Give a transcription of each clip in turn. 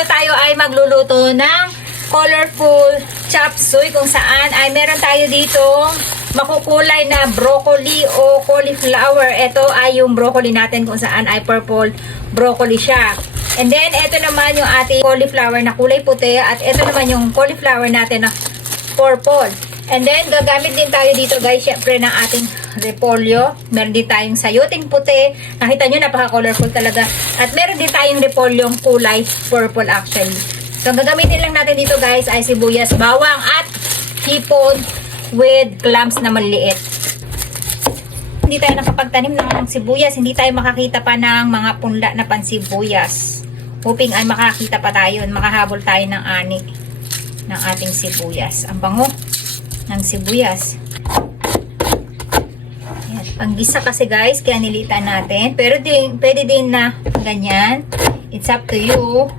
video tayo ay magluluto ng colorful chop suey kung saan ay meron tayo dito makukulay na broccoli o cauliflower. Ito ay yung broccoli natin kung saan ay purple broccoli siya. And then, ito naman yung ating cauliflower na kulay puti at ito naman yung cauliflower natin na purple. And then, gagamit din tayo dito guys, syempre ng ating repolyo. Meron din tayong sayoting puti. Nakita nyo, napaka-colorful talaga. At meron din tayong repolyong kulay purple actually. So, ang gagamitin lang natin dito guys ay sibuyas, bawang at hipon with clams na maliliit. Hindi tayo nakapagtanim ng sibuyas. Hindi tayo makakita pa ng mga punla na pansibuyas. Hoping ay makakita pa tayo. Makahabol tayo ng ani ng ating sibuyas. Ang bango ng sibuyas. Ayan. Panggisa kasi guys, kaya nilitan natin. Pero pwede din na ganyan. It's up to you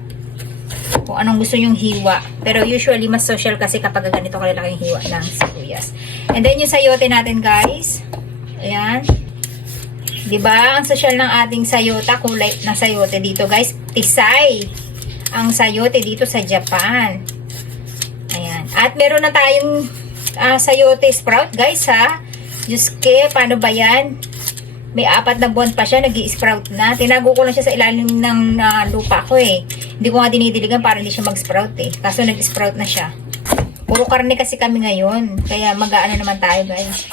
kung anong gusto nyong hiwa. Pero usually, mas social kasi kapag ganito kalalaking hiwa ng sibuyas. And then, yung sayote natin guys. Ayan. Diba? Ang social ng ating sayota, kulay na sayote dito guys. Tisay ang sayote dito sa Japan. Ayan. At meron na tayong sayote sprout guys ha. Yusuke, paano ba yan? May 4 na buwan pa siya, nag-i-sprout na. Tinago ko lang siya sa ilalim ng lupa ko eh. Hindi ko nga dinidiligan para hindi siya mag-sprout eh. Kaso nag-sprout na siya. Puro karne kasi kami ngayon. Kaya mag-aano naman tayo guys.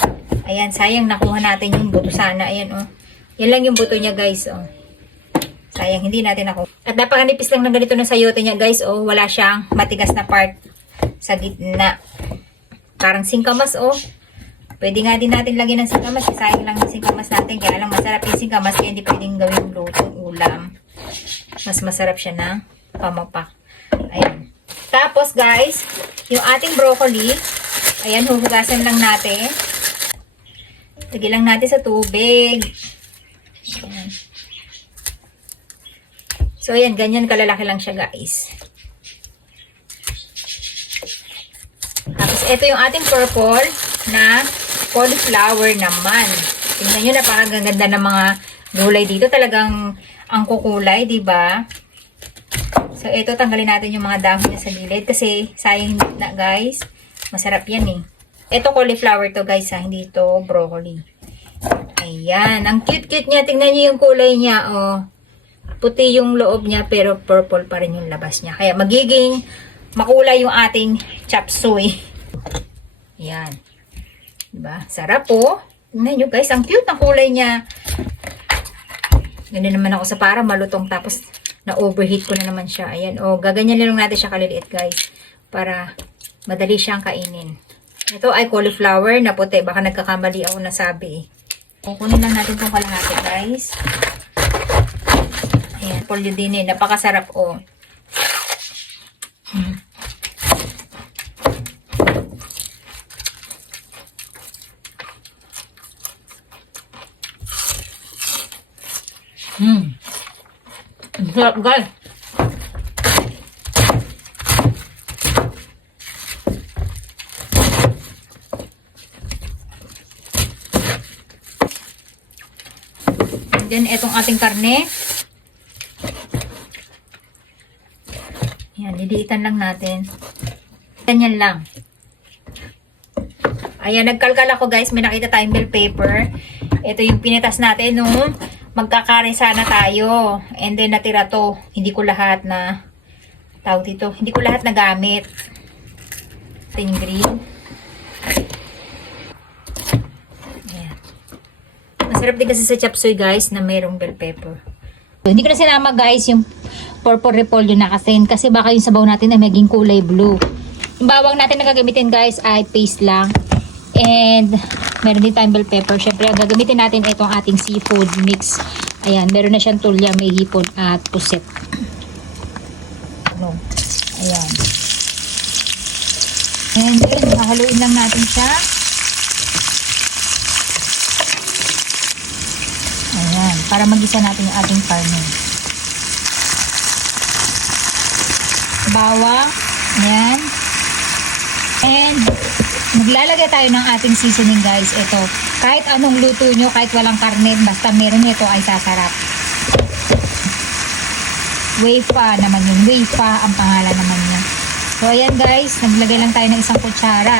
Ayan, sayang nakuha natin yung buto sana. Ayan oh. Yan lang yung buto niya guys oh. Sayang, hindi natin nakuha. At napakanipis lang ng ganito ng sayote niya guys oh. Wala siyang matigas na part sa gitna. Parang singkamas oh. Pwede nga din natin lagyan ng singkamas. Sayang lang yung singkamas natin. Kaya lang masarap yung singkamas. Kaya hindi pwedeng gawin lutong ulam. Mas masarap siya ng pamapak. Ayan. Tapos guys, yung ating broccoli. Ayan, huhugasan lang natin. Lagyan lang natin sa tubig. Ayan. So ayan, ganyan kalalaki lang siya guys. Tapos ito yung ating purple na cauliflower naman. Tingnan nyo, napakaganda ng mga gulay dito. Talagang ang kukulay, diba? So, ito, tanggalin natin yung mga dahon niya sa gilid. Kasi, sayang na, guys. Masarap yan, eh. Ito, cauliflower to, guys, ha. Hindi ito broccoli. Ayan. Ang cute-cute niya. Tingnan nyo yung kulay niya, oh. Puti yung loob niya, pero purple pa rin yung labas niya. Kaya, magiging makulay yung ating chop suey. Ayan. Diba? Sarap po. Tingnan nyo guys, ang cute ng kulay niya. Ganyan naman ako sa para malutong tapos na-overheat ko na naman siya. Ayan. O, gaganyan lang natin siya kaliliit guys. Para madali siyang kainin. Ito ay cauliflower na puti. Baka nagkakamali ako nasabi eh. Kukunin lang natin itong kalahati guys. Ayan. Polyo din eh. Napakasarap o. Ang sarap guys. And then etong ating karne. Ayan, liliitan lang natin. Ganyan lang. Ayan, nagkalkal ako guys. May nakita tayong bell paper. Ito yung pinitas natin nung magkakare sana tayo. And then natira to. Hindi ko lahat na tawag dito. Hindi ko lahat na gamit. Ito yung green. Ayan. Masarap din kasi sa chop suey guys na mayroong bell pepper. So, hindi ko na sinama guys yung purple repolyo na kasi baka yung sabaw natin ay maging kulay blue. Yung bawang natin na gagamitin guys ay paste lang. And meron din tayong bell pepper. Syempre, gagamitin natin itong ating seafood mix. Ayan, meron na siyang tulya, may hipon at puset. Ano? Ayan. And then, hahaluin lang natin siya. Ayan, para magisa natin yung ating karne. Bawang. Ayan. And maglalagay tayo ng ating seasoning guys. Ito, kahit anong luto nyo, kahit walang karne, basta meron ito ay sasarap. Weifa naman yun. Weifa ang pangalan naman niya. So, ayan guys, naglagay lang tayo ng isang kutsara.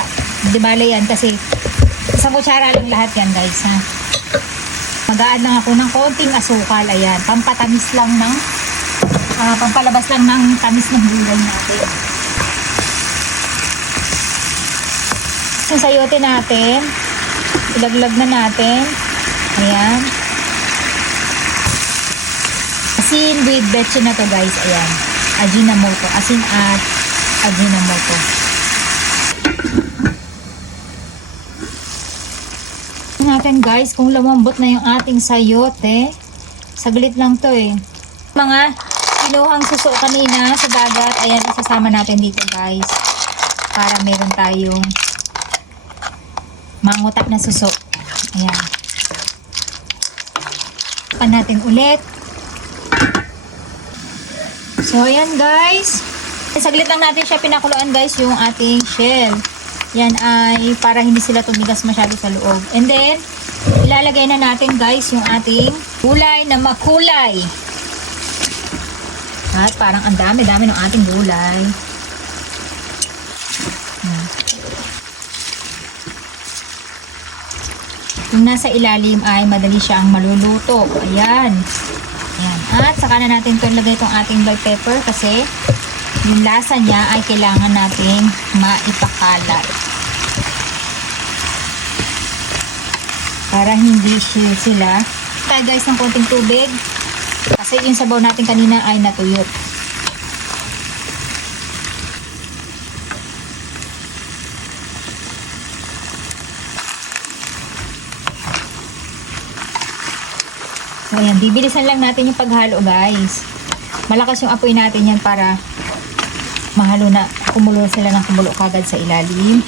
Di bale yan kasi isang kutsara lang lahat yan guys, ha. Mag-a-add lang ako ng konting asukal. Ayan, pampatamis lang ng pampalabas lang ng tamis ng gulay natin. Yung sayote natin, ilaglag na natin. Ayan. Asin with betchin na to guys. Ayan. Ajinomoto. Asin at Ajinomoto. Natin guys kung lumambot na yung ating sayote. Saglit lang to eh. Mga kinuhang suso kanina sa dagat. Ayan, isasama natin dito guys. Para meron tayong mangutak na suso. Ayan. Pan natin ulit. So, ayan guys. Saglit lang natin siya pinakuluan guys yung ating shell. Yan ay para hindi sila tumigas masyado sa loob. And then, ilalagay na natin guys yung ating gulay na makulay. At parang ang dami-dami ng ating gulay. Yung nasa ilalim ay madali siyang maluluto. Ayan. Ayan. At saka na natin ito lagay itong ating bell pepper kasi yung lasa niya ay kailangan nating maipakalat. Para hindi sila. Tayo guys ng konting tubig kasi yung sabaw natin kanina ay natuyot. So, ayan, bibilisan lang natin yung paghalo guys. Malakas yung apoy natin yan para mahalo na, kumulo sila ng kumulo kagad sa ilalim.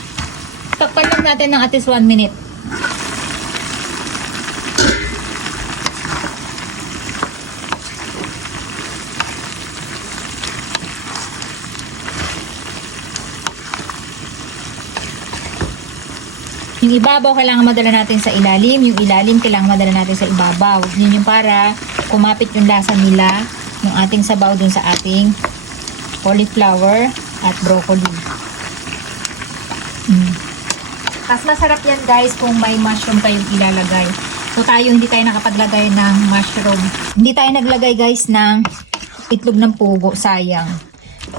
Takpan lang natin ng at least 1 minute. Yung ibabaw kailangan madala natin sa ilalim, yung ilalim kailangan madala natin sa ibabaw. Yun yung para kumapit yung lasa nila ng ating sabaw dun sa ating cauliflower at broccoli. Mas masarap yan guys kung may mushroom kayong ilalagay. So tayo hindi tayo nakapaglagay ng mushroom. Hindi tayo naglagay guys ng itlog ng pugo, sayang.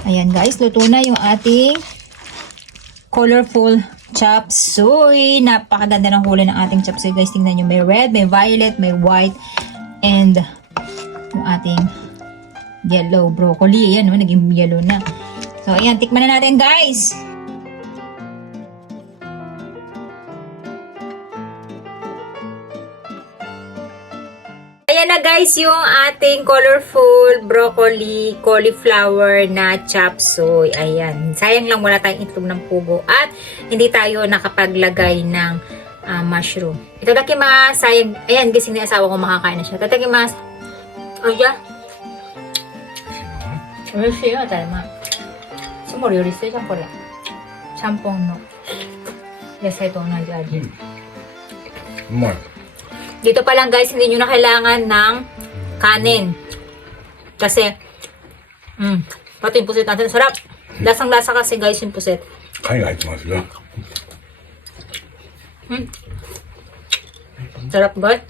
Ayan guys, luto na yung ating colorful chop suey. Napakaganda ng kulay ng ating chop suey guys. Tingnan nyo, may red, may violet, may white, and yung ating yellow broccoli. Ayan, naging yellow na. So, ayan, tikman na natin guys. Ayan na guys yung ating colorful broccoli cauliflower na chop suey. Ayan. Sayang lang wala tayong itlog ng pugo at hindi tayo nakapaglagay ng mushroom. Itadakimasu. Sayang. Ayan, gising na asawa ko makakain na siya. Itadakimasu. Oya. Oishii yo, tama. Sumori yori suey chan kore. Champong no yasai to onaji aji. Dito pa lang guys, hindi nyo na kailangan ng kanin. Kasi, pati yung pusit natin. Sarap. Lasang-lasa kasi guys yung pusit. Kain nga ito mga. Sarap guys.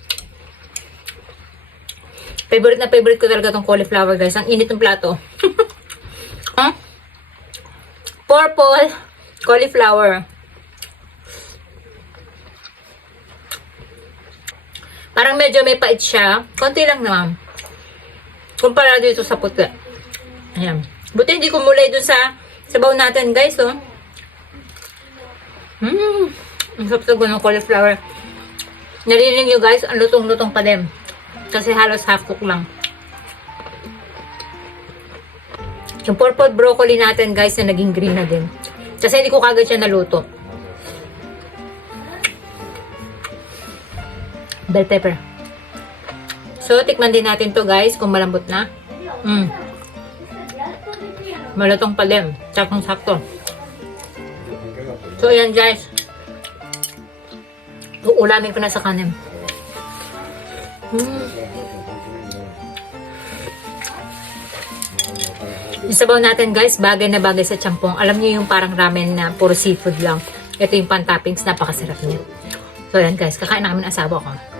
Favorite na favorite ko talaga itong cauliflower guys. Ang init ng plato. Purple cauliflower. Parang medyo may pait siya. Konti lang naman. Kumpara dito sa puti. Ayan. Buti hindi kumulay dun sa sabaw natin guys. Oh. Ang sarap ng cauliflower. Narinig nyo guys, ang lutong-lutong pa din. Kasi halos half cook lang. Yung purple broccoli natin guys na naging green na din. Kasi hindi ko kagad siya naluto. Bell pepper. So, tikman din natin to guys kung malambot na. Malutong pa din. Saktong-sakto. So, ayan guys. Uulamin ko na sa kanin. Yung sabaw natin guys, bagay na bagay sa champong. Alam niyo yung parang ramen na puro seafood lang. Ito yung pan-toppings, napakasarap niya. So yan guys, kakain na kami ng asawa ko.